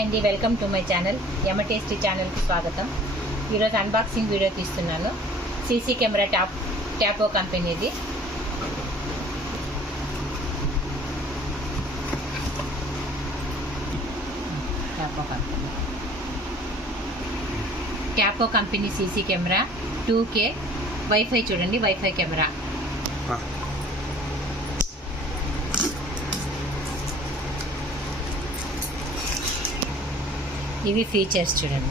హాయ్ అండి, welcome to my channel Yama tasty ఛానల్కి స్వాగతం. ఈరోజు అన్బాక్సింగ్ వీడియో తీస్తున్నాను. సీసీ కెమెరా ట్యాపో కంపెనీది. Tapo company CC camera 2K wifi. చూడండి, వైఫై కెమెరా. ఇవి ఫీచర్స్ చూడండి.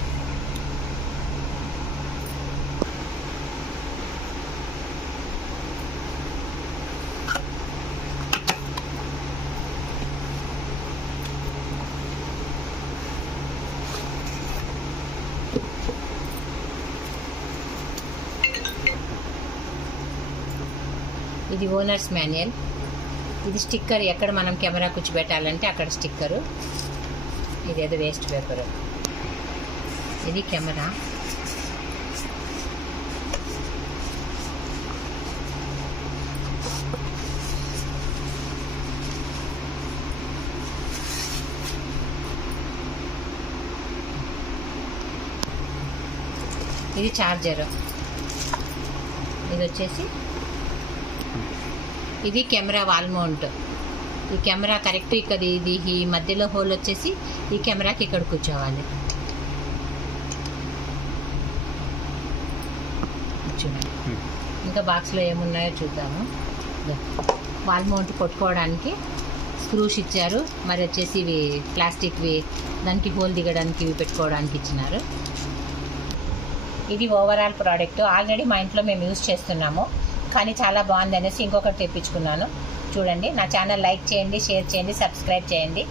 ఇది ఓనర్స్ మాన్యువల్. ఇది స్టిక్కర్, ఎక్కడ మనం కెమెరా కూర్చోబెట్టాలంటే అక్కడ స్టిక్కరు. ఇదేదో వేస్ట్ పేపరు. ఇది కెమెరా. ఇది చార్జరు. ఇది వచ్చేసి ఇది కెమెరా వాల్ మౌంట్. ఈ కెమెరా కరెక్ట్ ఇక్కడ ఇది ఈ మధ్యలో హోల్ వచ్చేసి ఈ కెమెరాకి ఇక్కడ కూర్చోవాలి. చూడండి, ఇంకా బాక్స్లో ఏమున్నాయో చూద్దాము. వాల్ మౌంట్ కొట్టుకోవడానికి స్క్రూస్ ఇచ్చారు. మరి వచ్చేసి ఇవి ప్లాస్టిక్వి, దానికి హోల్ దిగడానికి ఇవి పెట్టుకోవడానికి ఇచ్చినారు. ఇది ఓవరాల్ ప్రోడక్ట్. ఆల్రెడీ మా ఇంట్లో మేము యూజ్ చేస్తున్నాము, కానీ చాలా బాగుంది అనేసి ఇంకొకటి తెప్పించుకున్నాను. చూడండి, నా ఛానల్ లైక్ చేయండి, షేర్ చేయండి, సబ్స్క్రైబ్ చేయండి.